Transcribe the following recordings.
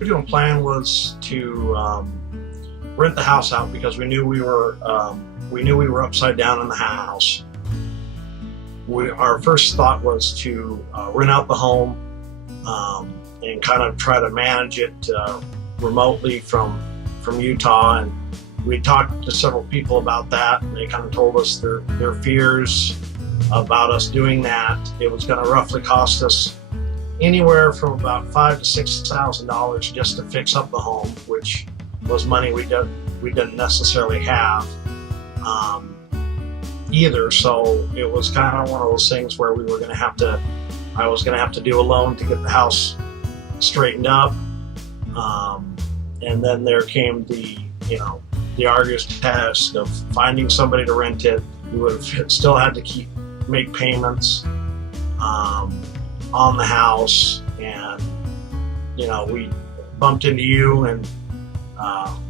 original plan was to rent the house out because we knew we were upside down in the house. Our first thought was to rent out the home and kind of try to manage it remotely from Utah. And we talked to several people about that, and they kind of told us their fears about us doing that. It was going to roughly cost us anywhere from about $5,000 to $6,000 just to fix up the home, which was money we didn't necessarily have either. So it was kind of one of those things where I was going to have to do a loan to get the house straightened up. And then there came the arduous task of finding somebody to rent it. We would have still had to make payments on the house, and we bumped into you, and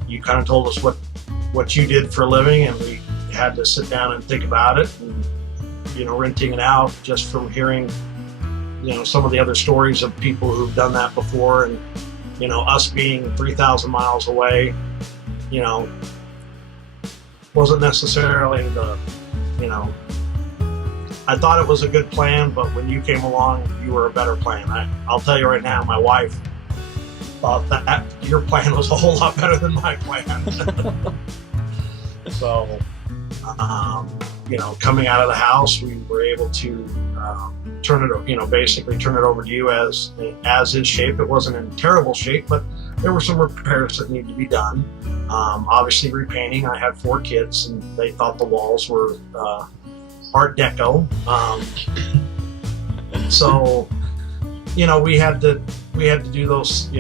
you kind of told us what you did for a living, and we had to sit down and think about it. And renting it out, just from hearing some of the other stories of people who've done that before, and us being 3,000 miles away, wasn't necessarily I thought it was a good plan, but when you came along, you were a better plan. I'll tell you right now, my wife thought that your plan was a whole lot better than my plan. So, coming out of the house, we were able to basically turn it over to you as is shape. It wasn't in terrible shape, but there were some repairs that needed to be done. Obviously, repainting. I had 4 kids, and they thought the walls were Art Deco. So, we had to do those.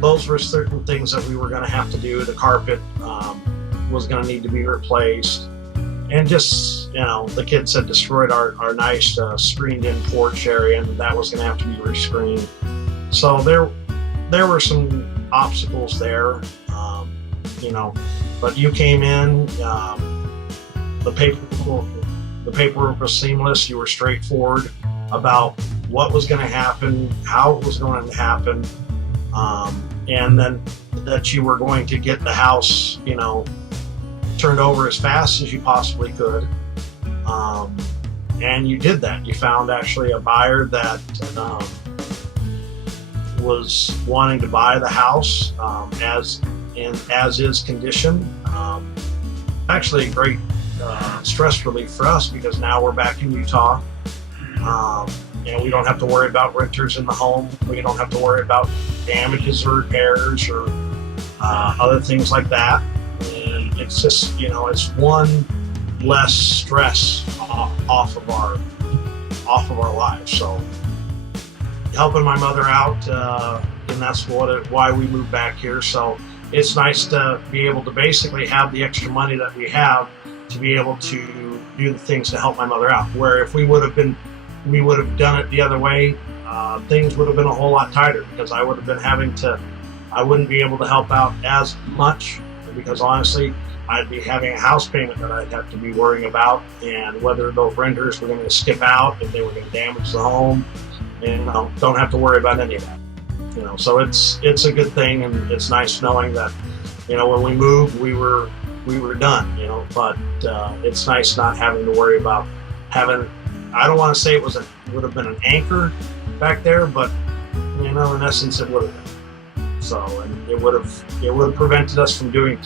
Those were certain things that we were going to have to do. The carpet was going to need to be replaced, and just the kids had destroyed our nice screened-in porch area, and that was going to have to be rescreened. So there were some obstacles there, but you came in. The paperwork was seamless. You were straightforward about what was going to happen, how it was going to happen, and then that you were going to get the house, turned over as fast as you possibly could. And you did that. You found actually a buyer that was wanting to buy the house as is condition. Actually, a great stress relief for us, because now we're back in Utah, and we don't have to worry about renters in the home. We don't have to worry about damages or repairs or other things like that. And it's just, it's one less stress off of our lives. So helping my mother out, and that's why we moved back here. So it's nice to be able to basically have the extra money that we have to be able to do the things to help my mother out. Where if we would have done it the other way, things would have been a whole lot tighter, because I would have been I wouldn't be able to help out as much, because honestly, I'd be having a house payment that I'd have to be worrying about, and whether those renters were going to skip out, if they were going to damage the home, and don't have to worry about any of that. So it's a good thing, and it's nice knowing that, when we moved, we were done, but it's nice not having to worry about having, I don't want to say it would have been an anchor back there, but in essence it would have been. So, and it would have prevented us from doing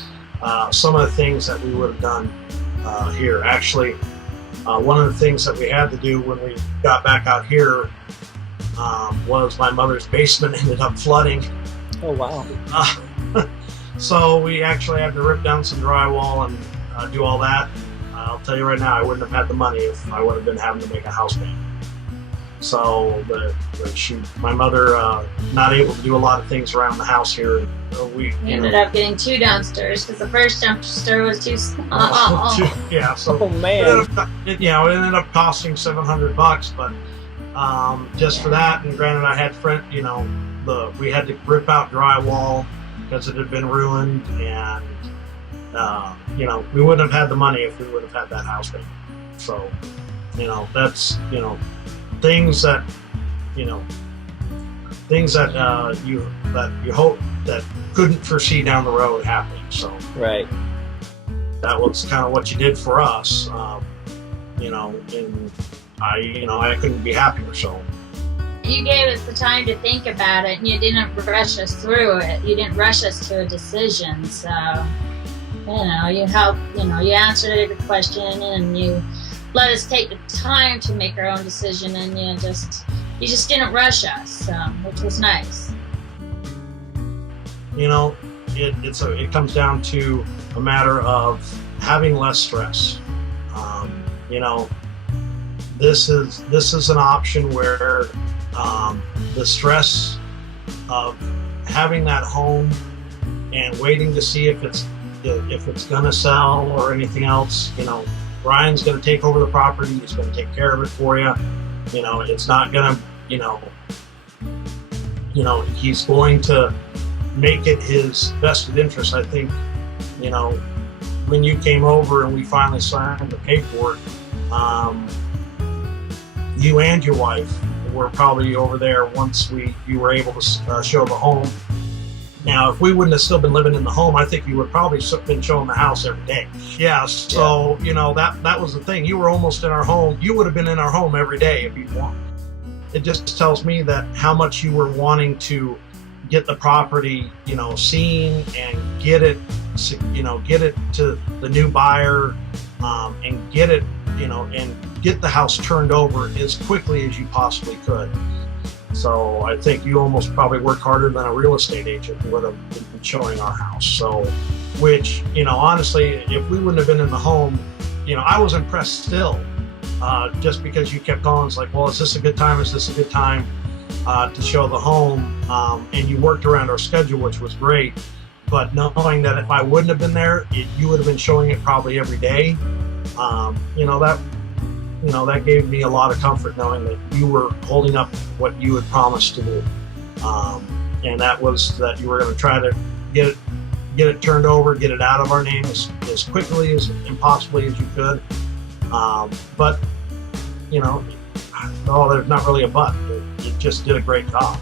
some of the things that we would have done here. Actually, one of the things that we had to do when we got back out here was my mother's basement ended up flooding. Oh wow. So we actually had to rip down some drywall and do all that. I'll tell you right now, I wouldn't have had the money if I would have been having to make a house payment. So my mother, not able to do a lot of things around the house here. We ended up getting 2 dumpsters, because the first dumpster was too small. Yeah, so oh man, it ended up costing $700, but just for that. And granted, I had we had to rip out drywall because it had been ruined, and we wouldn't have had the money if we would have had that house payment. So that's things that things that you hope that couldn't foresee down the road happening. So Right. that was kind of what you did for us, and I couldn't be happier. So You gave us the time to think about it, and you didn't rush us through it. You didn't rush us to a decision. So, you helped. You answered every question, and you let us take the time to make our own decision, and you just didn't rush us, which was nice. It comes down to a matter of having less stress. This is an option where the stress of having that home and waiting to see if it's gonna sell or anything else. Brian's gonna take over the property. He's gonna take care of it for you. It's not gonna. He's going to make it his vested interest. I think, when you came over and we finally signed the paperwork, you and your wife were probably over there once you were able to show the home. Now, if we wouldn't have still been living in the home, I think you would probably been showing the house every day. Yeah, so, that was the thing. You were almost in our home. You would have been in our home every day if you'd wanted. It just tells me that how much you were wanting to get the property, seen and get it to the new buyer, and get it, and get the house turned over as quickly as you possibly could. So I think you almost probably worked harder than a real estate agent would have been showing our house. So, which, honestly, if we wouldn't have been in the home, I was impressed still, just because you kept calling. It's like, well, is this a good time? Is this a good time to show the home? And you worked around our schedule, which was great. But knowing that if I wouldn't have been there, you would have been showing it probably every day. That gave me a lot of comfort knowing that you were holding up what you had promised to do. And that was that you were going to try to get it turned over, get it out of our name as quickly and possibly as you could. But, there's not really a but. You just did a great job.